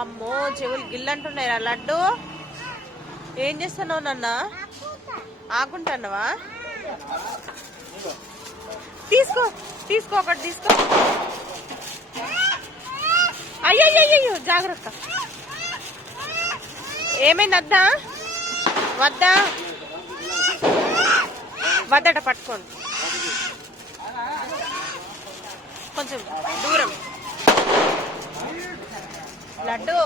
అమ్మో చెవులు గిల్లంటున్నాయిరా లడ్డు. ఏం చేస్తున్నావు నాన్న? ఆకుంటున్నావా? తీసుకో తీసుకో ఒకటి తీసుకో. అయ్యయ్యో జాగ్రత్త. ఏమైంది వద్దా? వద్దా వద్దట పట్టుకోండి కొంచెం దూరం. లడ్డు